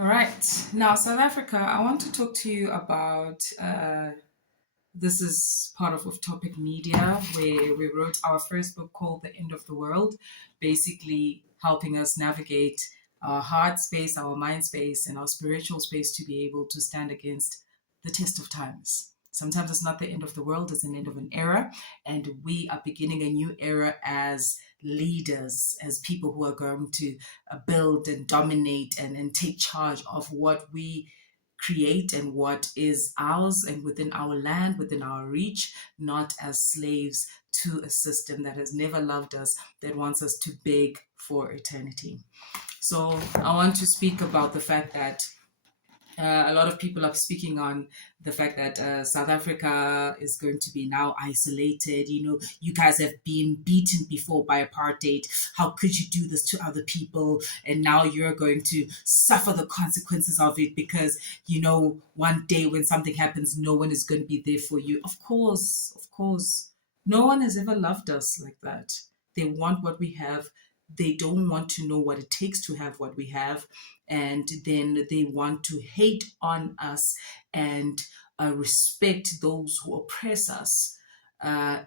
All right. Now, South Africa, I want to talk to you about this is part of Off Topic Media, where we wrote our first book called The End of the World, basically helping us navigate our heart space, our mind space, and our spiritual space to be able to stand against the test of times. Sometimes it's not the end of the world, it's an end of an era. And we are beginning a new era as leaders, as people who are going to build and dominate and take charge of what we create and what is ours and within our land, within our reach, not as slaves to a system that has never loved us, that wants us to beg for eternity. So I want to speak about the fact that a lot of people are speaking on the fact that South Africa is going to be now isolated. You know, you guys have been beaten before by apartheid. How could you do this to other people? And now you're going to suffer the consequences of it because, one day when something happens, no one is going to be there for you. Of course, of course. No one has ever loved us like that. They want what we have. They don't want to know what it takes to have what we have, and then they want to hate on us and respect those who oppress us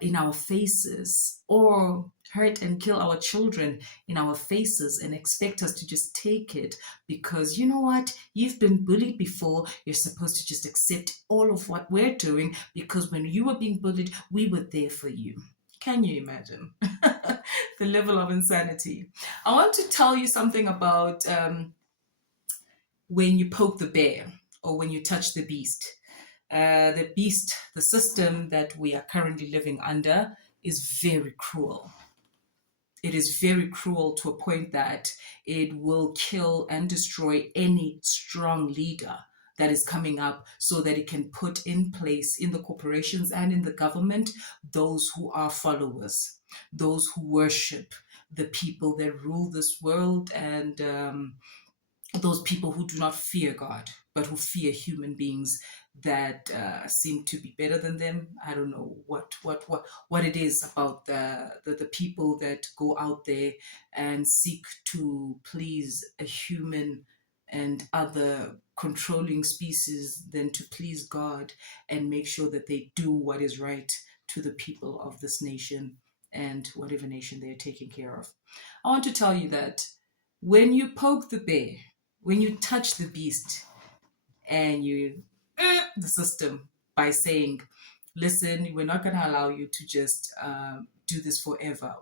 in our faces, or hurt and kill our children in our faces and expect us to just take it because you know what, you've been bullied before, you're supposed to just accept all of what we're doing because when you were being bullied we were there for you. Can you imagine the level of insanity? I want to tell you something about when you poke the bear or when you touch the beast. The beast, the system that we are currently living under, is very cruel. It is very cruel to a point that it will kill and destroy any strong leader that is coming up so that it can put in place in the corporations and in the government those who are followers, those who worship the people that rule this world, and those people who do not fear God, but who fear human beings that seem to be better than them. I don't know what it is about the people that go out there and seek to please a human and other controlling species than to please God and make sure that they do what is right to the people of this nation and whatever nation they're taking care of. I want to tell you that when you poke the bear, when you touch the beast and you the system by saying, listen, we're not going to allow you to just do this forever.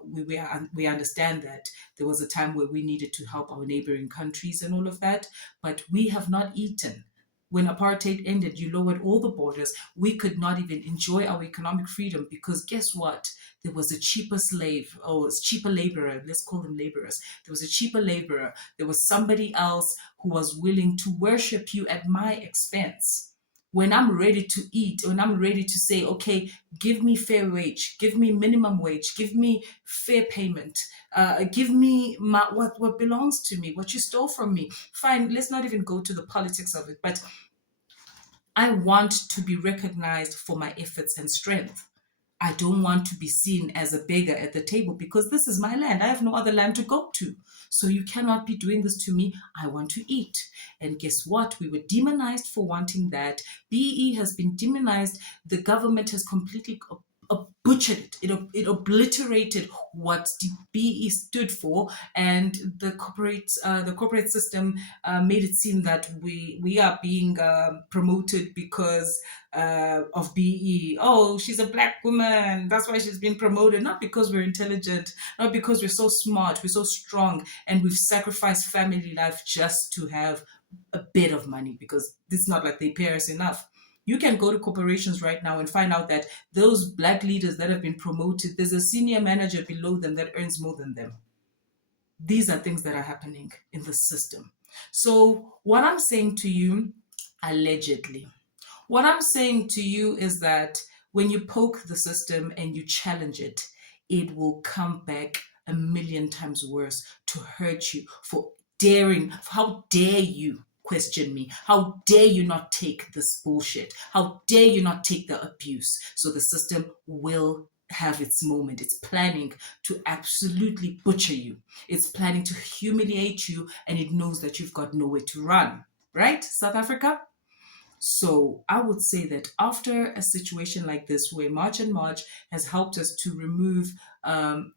We understand that there was a time where we needed to help our neighboring countries and all of that, but we have not eaten. When apartheid ended, you lowered all the borders. We could not even enjoy our economic freedom because guess what? There was a cheaper slave or cheaper laborer. Let's call them laborers. There was a cheaper laborer. There was somebody else who was willing to worship you at my expense. When I'm ready to eat, when I'm ready to say, okay, give me fair wage, give me minimum wage, give me fair payment, give me what belongs to me, what you stole from me. Fine, let's not even go to the politics of it, but I want to be recognized for my efforts and strength. I don't want to be seen as a beggar at the table because this is my land. I have no other land to go to. So you cannot be doing this to me. I want to eat. And guess what? We were demonized for wanting that. BE has been demonized. The government has completely butchered it. It obliterated what the BE stood for, and the corporate system made it seem that we are being promoted because of BE. Oh, she's a black woman. That's why she's been promoted. Not because we're intelligent, not because we're so smart, we're so strong, and we've sacrificed family life just to have a bit of money because it's not like they pay us enough. You can go to corporations right now and find out that those black leaders that have been promoted, there's a senior manager below them that earns more than them. These are things that are happening in the system. So, what I'm saying to you, allegedly, what I'm saying to you is that when you poke the system and you challenge it, it will come back a million times worse to hurt you for daring. How dare you question me? How dare you not take this bullshit? How dare you not take the abuse? So the system will have its moment. It's planning to absolutely butcher you. It's planning to humiliate you, and it knows that you've got nowhere to run. right, South Africa? So I would say that after a situation like this, where March and March has helped us to remove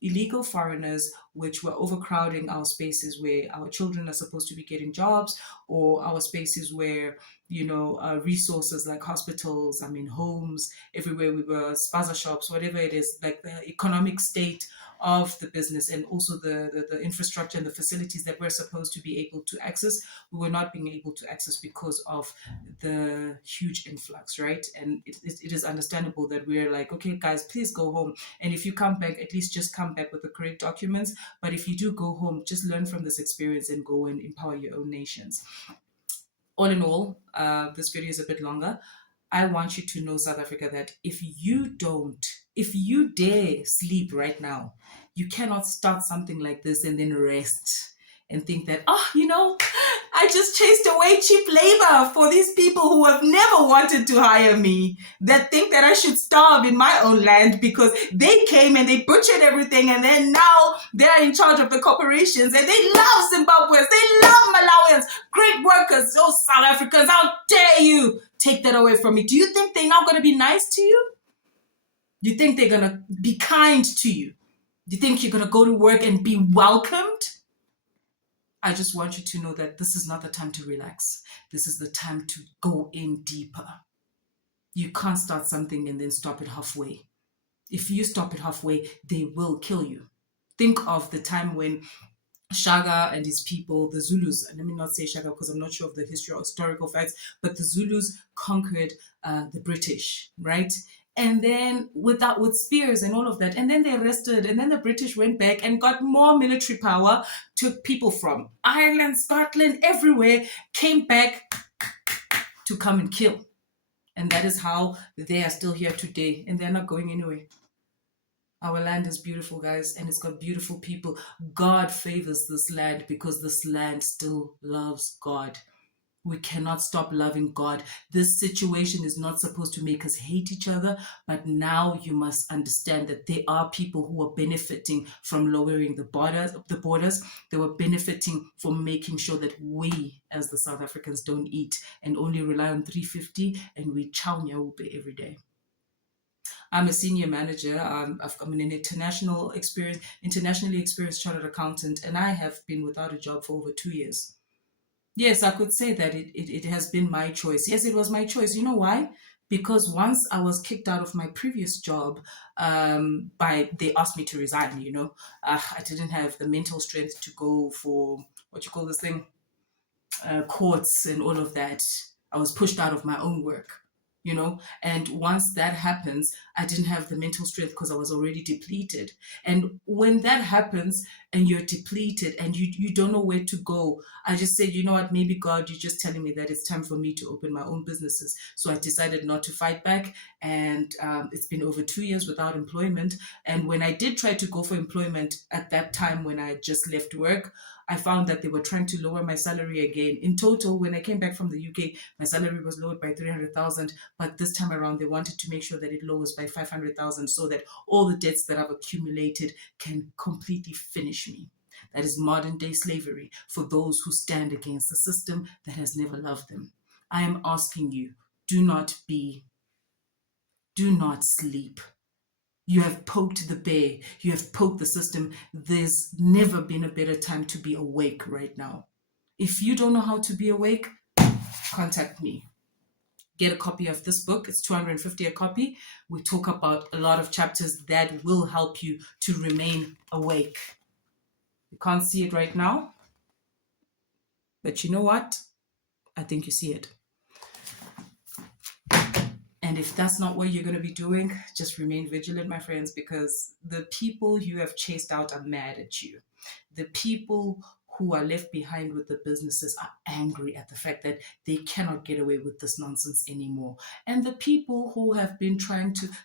illegal foreigners, which were overcrowding our spaces where our children are supposed to be getting jobs, or our spaces where, resources like hospitals, I mean, homes, everywhere we were, spaza shops, whatever it is, like the economic state of the business, and also the infrastructure and the facilities that we're supposed to be able to access, we were not being able to access because of the huge influx, right? And it is understandable that we're like, okay, guys, please go home. And if you come back, at least just come back with the correct documents. But if you do go home, just learn from this experience and go and empower your own nations. All in all, this video is a bit longer. I want you to know, South Africa, that if you dare sleep right now, you cannot start something like this and then rest and think that, I just chased away cheap labor for these people who have never wanted to hire me, that think that I should starve in my own land because they came and they butchered everything, and then now they're in charge of the corporations, and they love Zimbabweans, they love Malawians, great workers. Oh, South Africans, how dare you take that away from me? Do you think they're not going to be nice to you? Do you think they're going to be kind to you? Do you think you're going to go to work and be welcomed? I just want you to know that this is not the time to relax. This is the time to go in deeper. You can't start something and then stop it halfway. If you stop it halfway, they will kill you. Think of the time when Shaka and his people, the Zulus, let me not say Shaka because I'm not sure of the history or historical facts, but the Zulus conquered the British, right? And then with spears and all of that, and then they arrested, and then the British went back and got more military power, took people from Ireland, Scotland, everywhere, came back to come and kill. And that is how they are still here today, and they're not going anywhere. Our land is beautiful, guys, and it's got beautiful people. God favors this land because this land still loves God. We cannot stop loving God. This situation is not supposed to make us hate each other, but now you must understand that there are people who are benefiting from lowering the borders. They were benefiting from making sure that we, as the South Africans, don't eat and only rely on 350, and we chow nyaube every day. I'm a senior manager. I'm an internationally experienced chartered accountant, and I have been without a job for over 2 years. Yes, I could say that it has been my choice. Yes, it was my choice. You know why? Because once I was kicked out of my previous job, they asked me to resign. I didn't have the mental strength to go for what you call this thing, courts and all of that. I was pushed out of my own work. And once that happens, I didn't have the mental strength because I was already depleted. And when that happens and you're depleted and you don't know where to go, I just said, you know what, maybe God, you're just telling me that it's time for me to open my own businesses. So I decided not to fight back, and it's been over 2 years without employment. And when I did try to go for employment at that time when I just left work, I found that they were trying to lower my salary again. In total, when I came back from the UK, my salary was lowered by 300,000. But this time around, they wanted to make sure that it lowers by 500,000 so that all the debts that I've accumulated can completely finish me. That is modern day slavery for those who stand against the system that has never loved them. I am asking you, do not sleep. You have poked the bear. You have poked the system. There's never been a better time to be awake right now. If you don't know how to be awake, contact me. Get a copy of this book. It's $250 a copy. We talk about a lot of chapters that will help you to remain awake. You can't see it right now, but you know what? I think you see it. And if that's not what you're going to be doing, just remain vigilant, my friends, because the people you have chased out are mad at you. The people who are left behind with the businesses are angry at the fact that they cannot get away with this nonsense anymore. And the people who have been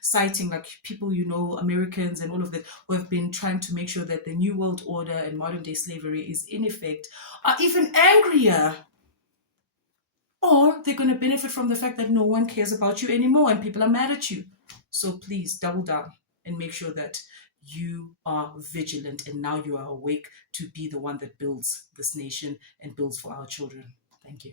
citing like people, Americans and all of that, who have been trying to make sure that the New World Order and modern day slavery is in effect, are even angrier. Or they're going to benefit from the fact that no one cares about you anymore and people are mad at you. So please double down and make sure that you are vigilant and now you are awake to be the one that builds this nation and builds for our children. Thank you.